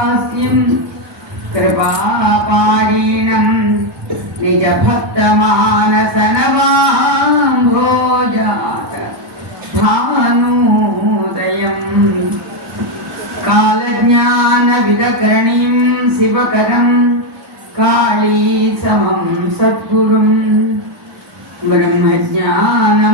हास्यं कृपापारीणं निजभक्तमानसनवाम्भोजात भानोदयम् कालज्ञानविदकरणीं शिवकरं काळी समं सद्गुरुं ब्रह्मज्ञानमयं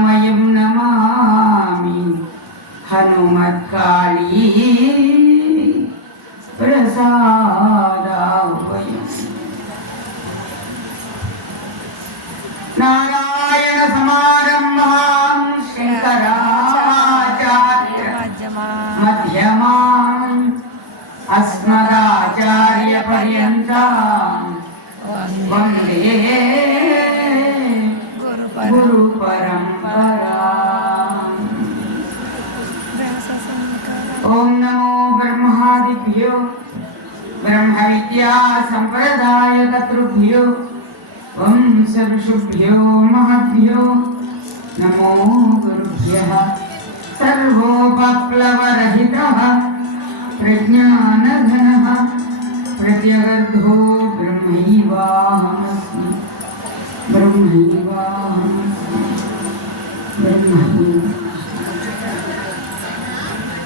मध्यमान् अस्मदाचार्यपर्यन्तां वंदे गुरुपरम्पराम्। ॐ नमो ब्रह्मादिभ्यो ब्रह्मविद्या सम्प्रदायकर्तृभ्यो वंशऋषुभ्यो महद्भ्यो नमो गुरुभ्यः। सर्वोपप्लवरहितः प्रज्ञानघनः प्रत्यगर्धो ब्रह्मैवाहमस्मि ब्रह्मैवाहमस्मि ब्रह्मैव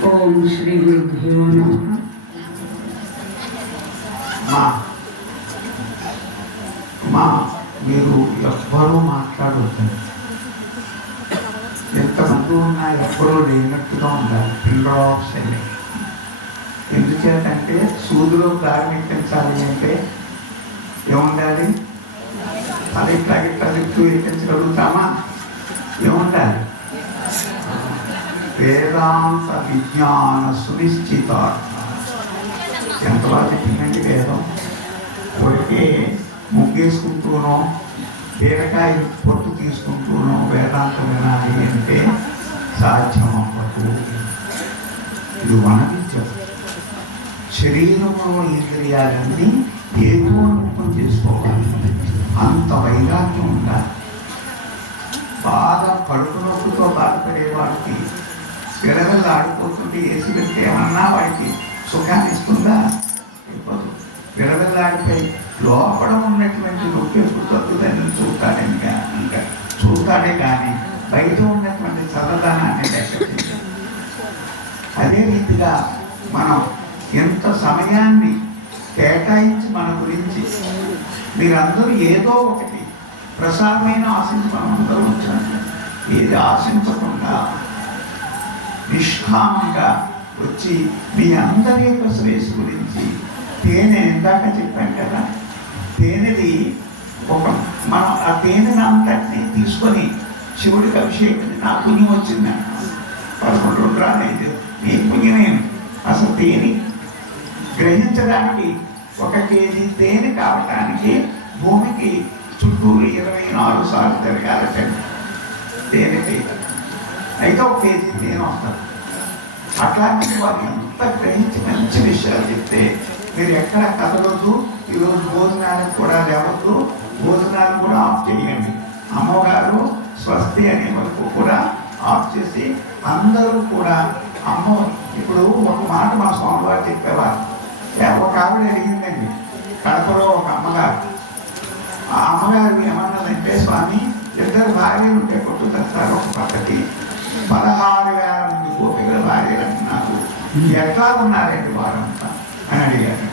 ఓం శ్రీ గురుభ్యో నమః మా మా మీరు ఎవ్వరూ మాట్లాడవద్దండి ఎప్పుడూ లేనట్టుగా ఉండాలి. పిల్లర్ ఆఫ్ సైలెంట్ ఎందుచేతంటే సూదులో ప్రారంభించాలి అంటే ఏముండాలి? అది ఇట్లా ఇట్లా తిప్పుతూ ఎక్కించగలుగుతామా ఏముండాలి? వేదాంత విజ్ఞాన సునిశ్చిత. ఎంత బాగా చెప్పిందండి వేదం? కొడికే ముగ్గేసుకుంటూనో బీరకాయ పొట్టు తీసుకుంటూనో వేదాంతం వినాలి అంటే సాధ్యమవ్వదు. ఇది మన శరీరంలో ఇంద్రియాలన్నీ ఏకోన్ముఖం చేసుకోవాలి. అంత వైరాగ్యం ఉండాలి. బాగా కడుపు నొప్పితో బాధపడే వాడికి విరగలు ఆడిపోతుంటే ఏసి పెడితే ఏమన్నా వాడికి సుఖాన్ని ఇస్తుందా? ఇవ్వదు విరగలాడిపోయి లోపల ఉన్నటువంటి నొప్పి ఎప్పుడు తగ్గుతుంది. అదే రీతిగా మనం ఎంత సమయాన్ని కేటాయించి మన గురించి మీరందరూ ఏదో ఒకటి ప్రసాదమైన ఆశించి అందరూ వచ్చాను ఏది ఆశించకుండా నిష్కామంగా వచ్చి మీ అందరి యొక్క శ్రేయస్సు గురించి తేనె ఇందాక చెప్పాను కదా తేనెది ఒక మనం ఆ తేనెని అంతటిని తీసుకొని శివుడికి అభిషేకం నా పుణ్యం వచ్చింది పదకొండు రోజులు రాలేదు. నీ పుణ్యమేమి అసలు తేని గ్రహించడానికి ఒక కేజీ తేనె కావటానికి భూమికి చుట్టూరు ఇరవై నాలుగు సార్లు తిరగాలటండి తేనెకి. అయితే ఒక కేజీ తేనె వస్తుంది. అట్లాంటి వారు ఎంత గ్రహించి మంచి విషయాలు చెప్తే మీరు ఎక్కడ కదలొద్దు ఈరోజు భోజనానికి కూడా లేవద్దు భోజనాలు కూడా ఆఫ్ చేయండి. అమ్మగారు స్వస్తి అనే వరకు కూడా ఆఫ్ చేసి అందరూ కూడా అమ్మ ఇప్పుడు ఒక మాట మా స్వామివారు చెప్పేవారు. ఒక ఆవిడ అడిగిందండి. కడపలో ఒక అమ్మగారు. ఆ అమ్మగారు ఏమన్నదంటే స్వామి ఇద్దరు భార్యలు ఉంటే కొట్టు తెస్తారు ఒక పక్కకి పదహారు వేల మంది గోపికల భార్యలు అంటున్నారు. ఎట్లా ఉన్నారండి వారంతా? అని అడిగారు.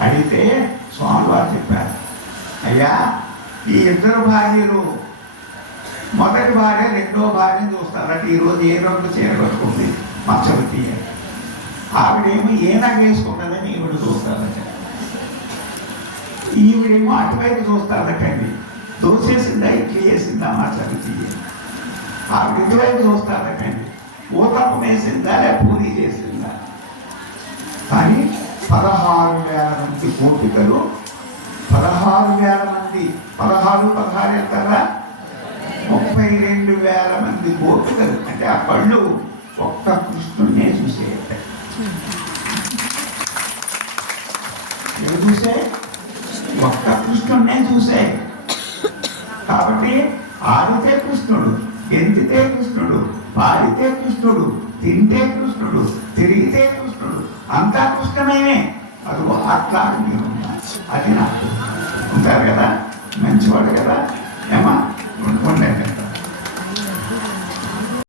అడిగితే స్వామివారు చెప్పారు అయ్యా ఈ ఇద్దరు భార్యలు మొదటి భార్య రెండో భార్యను చూస్తారట. ఈరోజు ఏ రంగు చీర కట్టుకుంది? మచ్చలు ఆవిడేమో ఏ నగ వేసుకుంటుందని ఈవిడ చూస్తారట ఈవిడేమో అటువైపు చూస్తారటండి దోసేసిందా ఇడ్లీ వేసిందా మా తీయాలి ఆవిడ ఇటువైపు చూస్తారటండి ఊతప్పం వేసిందా లేక పూరి చేసిందా? కానీ పదహారు వేల మంది గోపికలు పదహారు వేల మంది పదహారు పదహారు ఎంతరా ముప్పై రెండు వేల మంది గోపికలు అంటే ఆ పళ్ళు ఒక్క కృష్ణుడినే చూసేయట చూసే ఒక్క కృష్ణుడినే చూసే కాబట్టి ఆడితే కృష్ణుడు ఎంతితే కృష్ణుడు పాడితే కృష్ణుడు తింటే కృష్ణుడు తిరిగితే కృష్ణుడు అంతా కృష్ణమేనే అది అట్లా అది నాకు ఉంటారు కదా మంచివాడు కదా